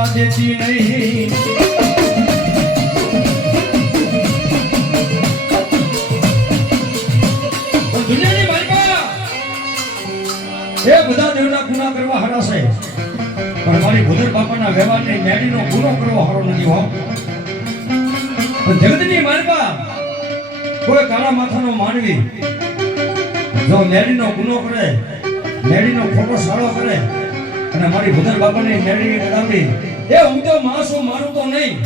જવા દેતી નહીં દુનિયાની માલિકા એ બધા દેવના ગુના કરવા હારા છે પણ મારી ભૂદર બાપાના વ્યવહારની મેડીનો ગુનો કરવો હારો નથી હો જગતની માલિકા કોઈ કાળા માથાનો માનવી જો મેડીનો ગુનો કરે મેડીનો ખોટો સાળો કરે અને મારી ભૂદર બાપાની મેડી કદાપી એ હું તો માણસો મારું તો નહીં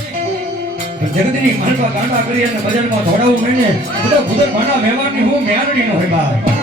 જગતની માલિકા ગાંડા કરી અને બજારમાં દોડાવું મહિને બધા ભૂદર ભાના વ્યવહારની હું મેરડી નો હોય બા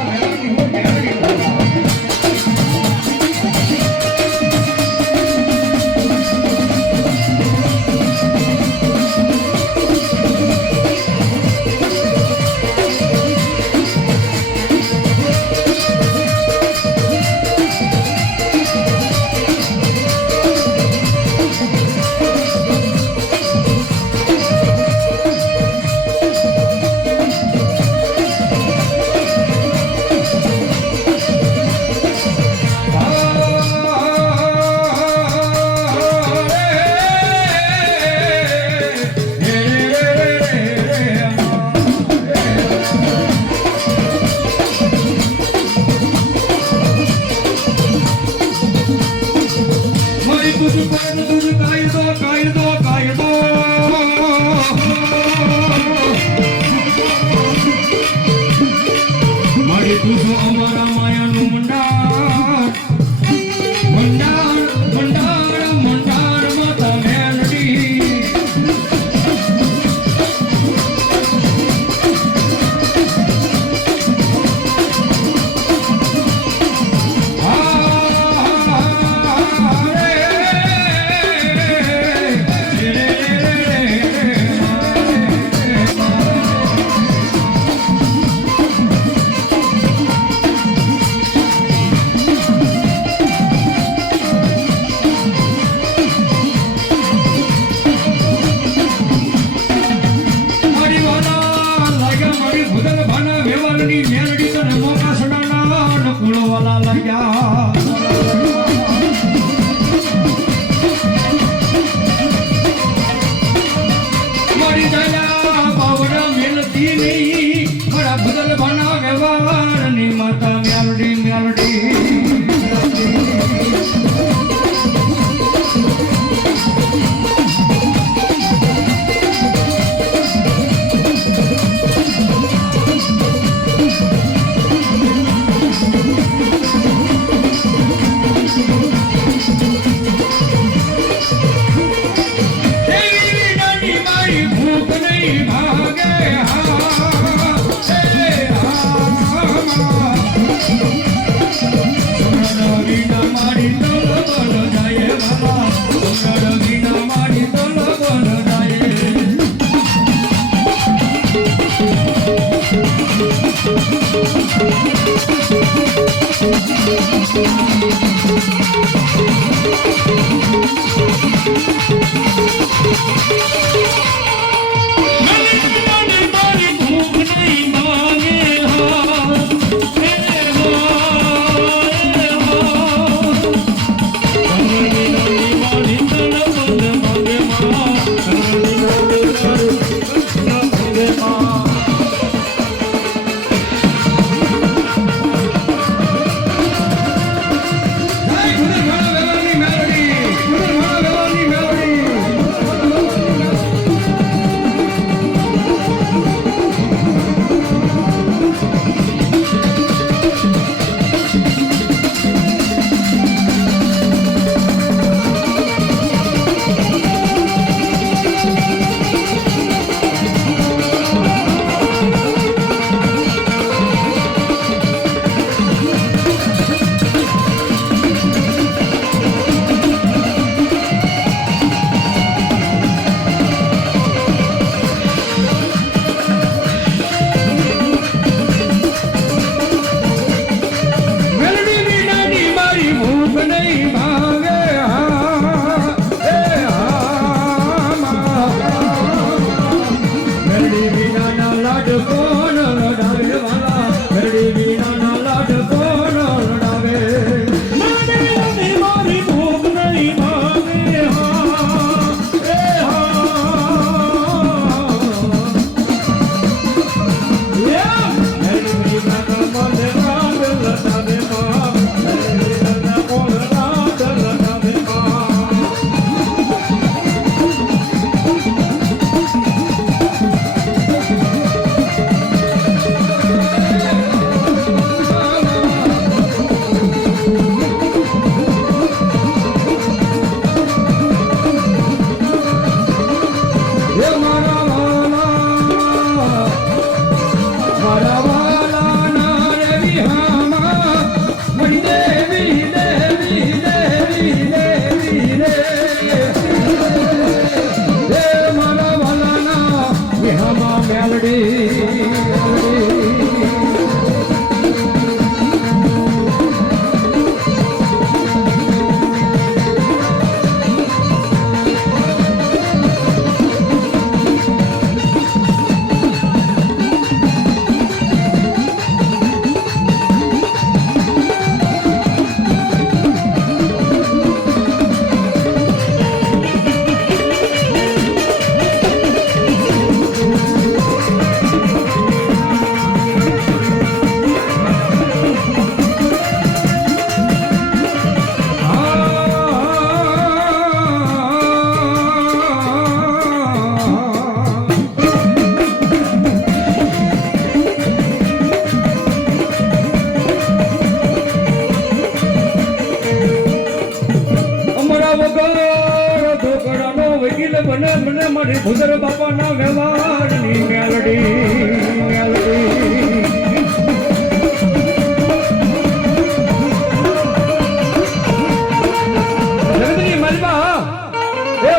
મારી ભૂદર બાપાના વ્યવહારની મેલડી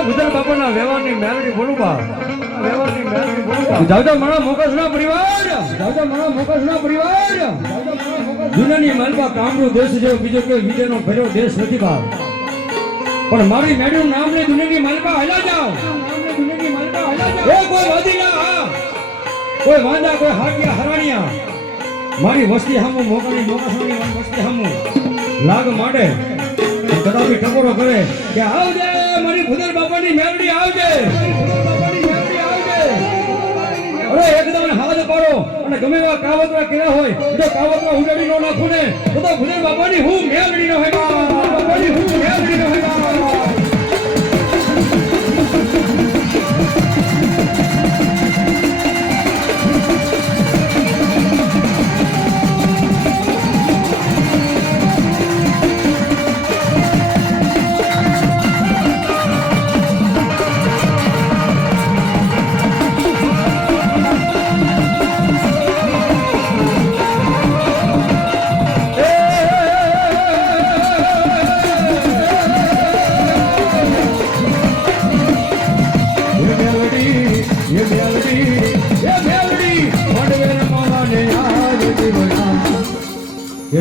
ભૂદર બાપાના વ્યવહારની મેલડી બોલું બા વ્યવહારની મેલડી બોલું બા જાવજા મારા મોકસના પરિવાર જાવજા મારા મોકસના પરિવાર દુનિયાની માલપા કામનો દેશ જેવો બીજો કોઈ વિજયનો ભર્યો દેશ નથી બા પણ મારી મેડીનું નામ ને દુનિયાની માલપા હલા જાઓ દુનિયાની માલપા હલા જાઓ એ કોઈ વાદી ના કોઈ વાંદા કોઈ હાકિયા હરાણિયા મારી વસ્તી હામુ મોકલી મોકસની વસ્તી હામુ લાગ માંડે કદાપી ટકોરો કરે કે આવજે મારી ભૂદર બાપાની મેલડી આવજે અરે એકદમ હાથ પાડો અને ગમે એવા કાવતરા કર્યા હોય જો કાવતરા ઉડાડી નો નાખું ને તો ભૂદર બાપાની હું મેલડી નો હોય બાપાની હું મેલડી નો હોય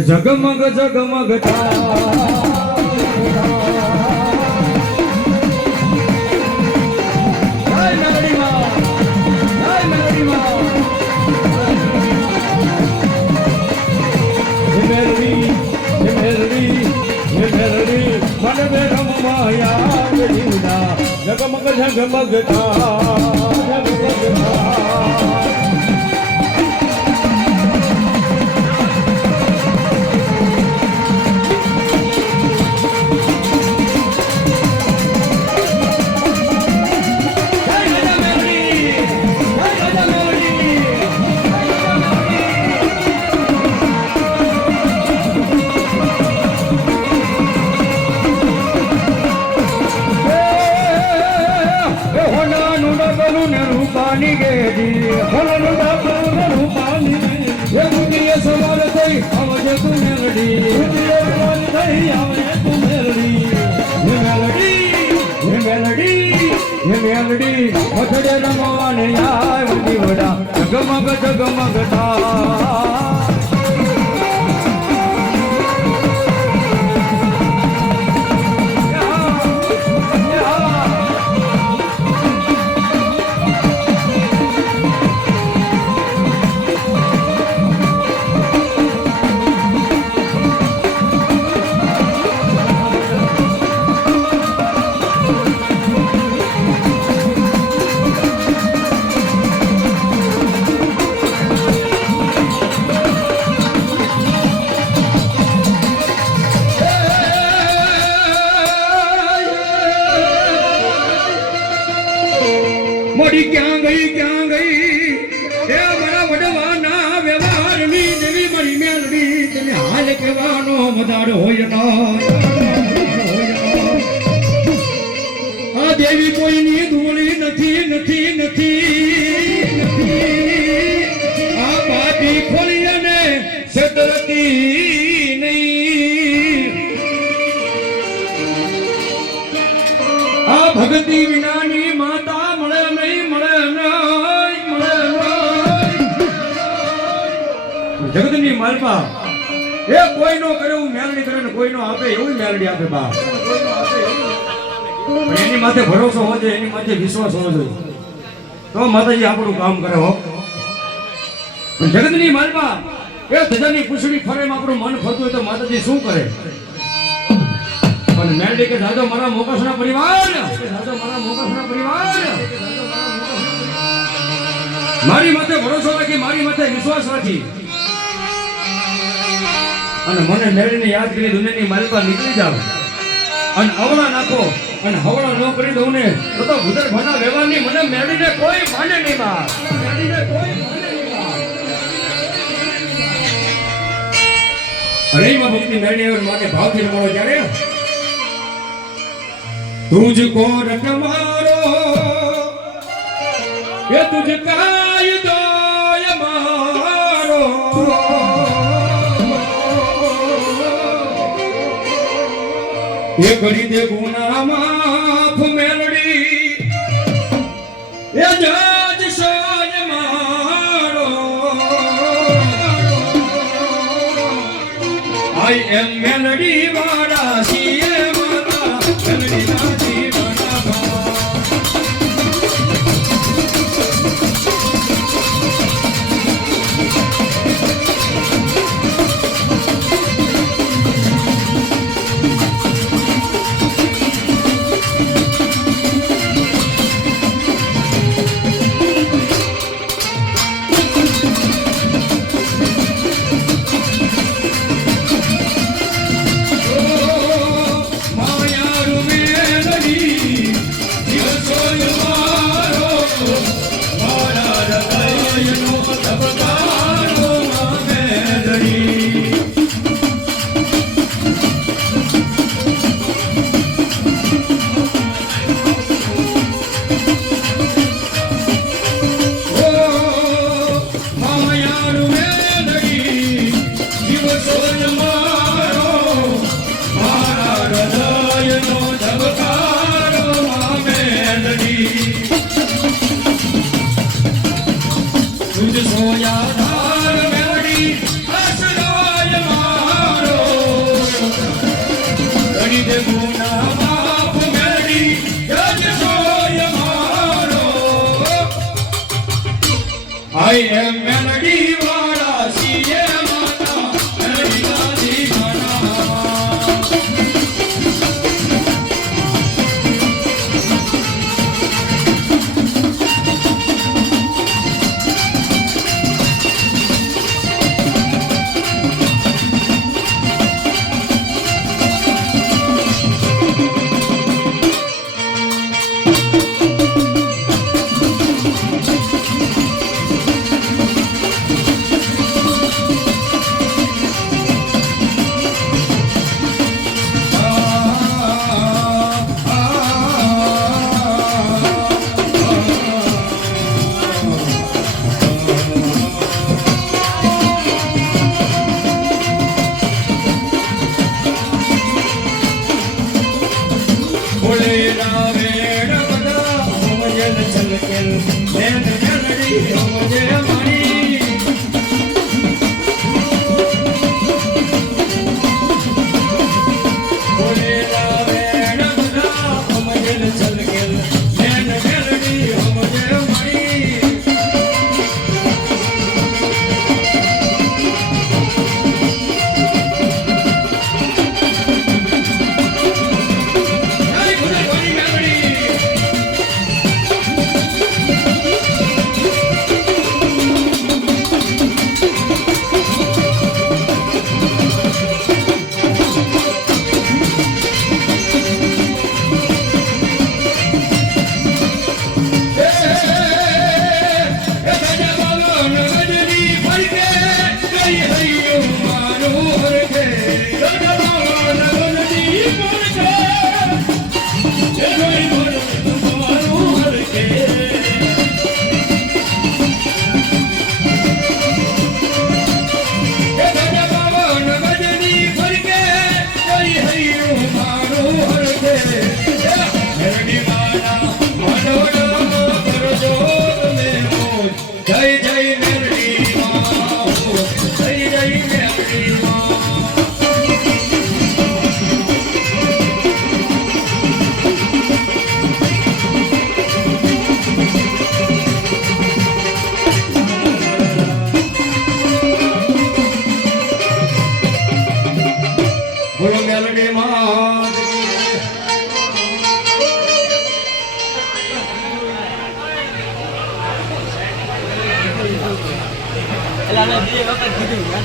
જગમગ જગમગ જગમગ જગમગ જગમગ જગમગ મોડી ક્યાં ગઈ એ મારા વડવાના વ્યવહારની દેવી મારી મેલડી તને હાલ કહેવાનો મદાર હોય આ દેવી કોઈની ધૂળી નથી આ પાટી ખોલી અને સતરતી નહીં આ ભગતી વિનાની માતા જગતની માલપા એ કોઈનો કરે એવું મેલડી કરે ને કોઈનો આપે એવું મેલડી આપે બા એની માથે ભરોસો હોવો જોઈએ એની માથે વિશ્વાસ હોવો જોઈએ તો માતાજી આપણું કામ કરે હો જગતની માલપા એ ધજાની પૂછડી ફરે આપણું મન ફરતું હોય તો માતાજી શું કરે પણ મેલડી કે દાદો મારા મોકસના પરિવાર મારી માથે ભરોસો રાખી મારી માથે વિશ્વાસ રાખી અને મને મેળીને યાદ કરી દુનિયાની માલપા નીકળી જાવ અને અવળા નાખો અને હવળા ન કરી દઉં ને તો ભૂદર ભાના વ્યવહારની મને મેળીને કોઈ માને નહીં બા મેળીને કોઈ માને નહીં બા અરે માં ભક્તિ મેળી આવે માટે ભાવથી રમાડો ત્યારે તુજકો રટમારો એ તુજ કાયદો મારો એ કરી દે ગુના માફ મેલડી એ જજ સોય મારો આઈ એમ મેલડી વાળા સીએ માતા મેલડી ના જીવનમાં I am melody wala siye mata melody na divana એટલે અમે 2 વખત કીધું